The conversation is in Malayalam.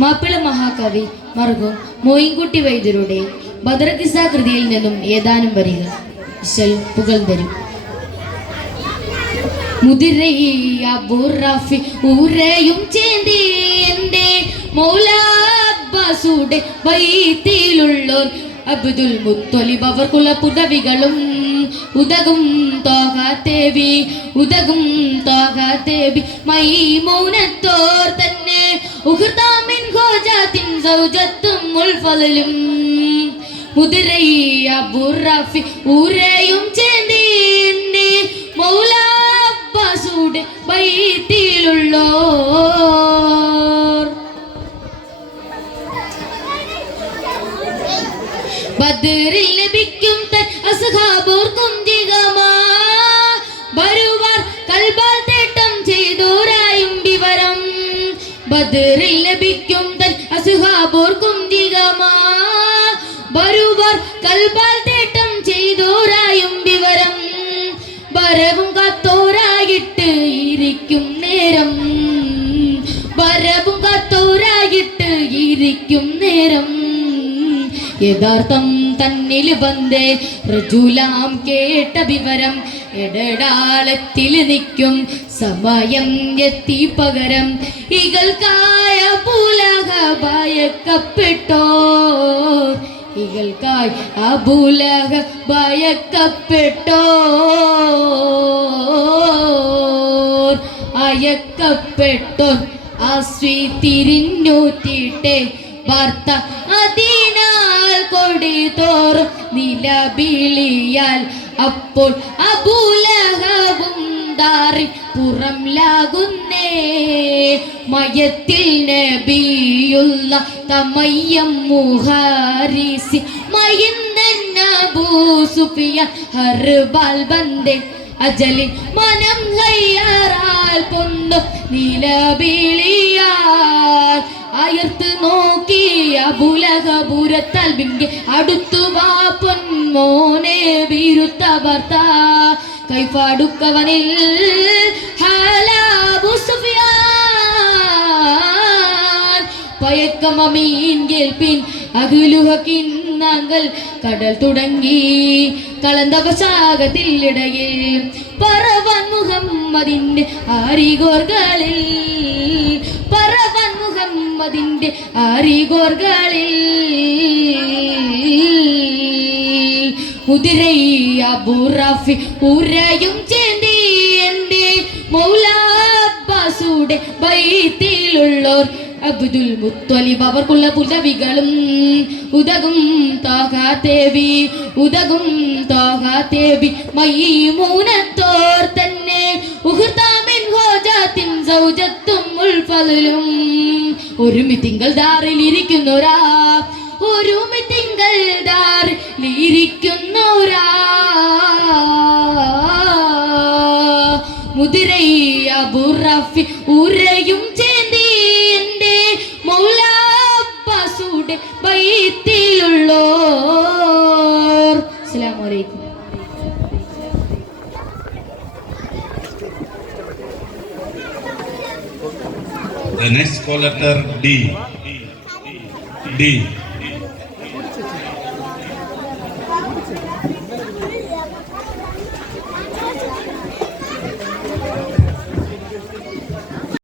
മാപ്പിള മഹാകവി മർഹൂം മോയിൻകുട്ടി വൈദ്യരുടെ ബദർകിസ കൃതിയിൽ നിന്നും ഏതാനും വരികൾ ഇശൽ പുകഴ്തരും. മുതിരൈ അബുറാഫി ഊരയും ചേന്തി എൻ്റെ മൗലാ അബ്ബാസുടെ വൈത്തിലുള്ളോർ അബ്ദുൽ മുത്തൊലിബ് അവർ കുലപുതവികളും ഉദകും തോഹാത്തേവി ഉദകും തോഹാത്തേവി മൈമൂനത്തോർ തന്നെ ഉഖ്താമിൻ ഖോജാത്തിൻ സൗജത്തും മുൽഫലും മുതിരൈ അബുറാഫി ഊരയും ചേന്തി എൻ്റെ മൗലാ അബ്ബാസുടെ വൈത്തിലുള്ളോർ ബദറിൽ ലഭിക്കും തൻ അസ്ഹാബോർക്കും ജിഗമാ വരുവാർ കൽബാൽ തേട്ടം ചെയ്തോരായും വിവരം ബദറിൽ ലഭിക്കും തൻ അസ്ഹാബോർക്കും ജിഗമാ വരുവാർ കൽബാൽ തേട്ടം ചെയ്തോരായും വിവരം വരവും കാത്തോരായിട്ട് ഇരിക്കും നേരം വരവും കാത്തോരായിട്ട് ഇരിക്കും നേരം യഥാർത്ഥം തന്നിൽ വന്നേ റജുലാം കേട്ട വിവരം എടടാളത്തിൽ നിൽക്കും സമയം എത്തി പകരം ഇകൾക്കായ പൂലഹ ഭയക്കപ്പെട്ടോ ഇകൾക്കായി അബൂലഹ ഭയക്കപ്പെട്ടോ അയക്കപ്പെട്ടോ ആസ്വി തിരിഞ്ഞൂറ്റിട്ടെ വാർത്ത അതിനാൽ കൊടി തോറും നിലവിളിയാൽ അപ്പോൾ അബൂലഹബും ദാറി പുറം ലാകുന്നേ മയത്തിൽ നബിയുള്ള തമയ്യം മുഹാരിസി മയിന്നൻ അബൂ സുഫിയാൻ ഹർബാൽ ബന്ദേ അജലിൻ മനം ഹയ്യാറാൽ പൊന്നു നിലവിളിയാൽ അയർത്ത് നോക്കി അബൂലഹബുരത്താൽ ബിങ്കെ അടുത്തു വാ പൊന്മോനെ ബീരുത്ത ഭർത്ത കൈഫാടുക്കവനിൽ ഹാലാബു സുഫിയാൻ പയക്കമീൻ കേൾപ്പിൻ അഖിലുഹക്കിൻ നാങ്ങൾ കടൽ തുടങ്ങി കളന്തവശാകത്തിൽ ഇടയിൽ പറവൻ മുഹമ്മദിന്റെ ആരികോർകളിൽ പറവൻ മുഹമ്മദിന്റെ ആരികോർകളിൽ മുതിരൈ അബുറാഫി ഉരയും ചേന്തി എൻ്റെ മൗലാ അബ്ബാസുടെ ബൈത്തിലുള്ളോർ അബ്ദുൽ മുത്തൊലിബ് അവർക്കുള്ള പുതവികളും ഉദകും തോഹാത്തേവി ഉദകും തോഹാത്തേവി മൈമൂനത്തോർ തന്നെ ഉഖ്താമിൻ ഖോജാത്തിൻ സൗജത്തും മുൽഫലും ഒരുമി തിങ്കൾ ദാറിൽ ഇരിക്കുന്നോരാ ഒരുമി തിങ്കൾ ദാറിൽ ഇരിക്കുന്നോരാ മുതിരൈ അബുറാഫി ഉരയും ചേന്തി എൻ്റെ മൗലാ അബ്ബാസുടെ ബൈത്തിലുള്ളോർ. അസ്സലാമു അലൈക്കും. The next call letter D.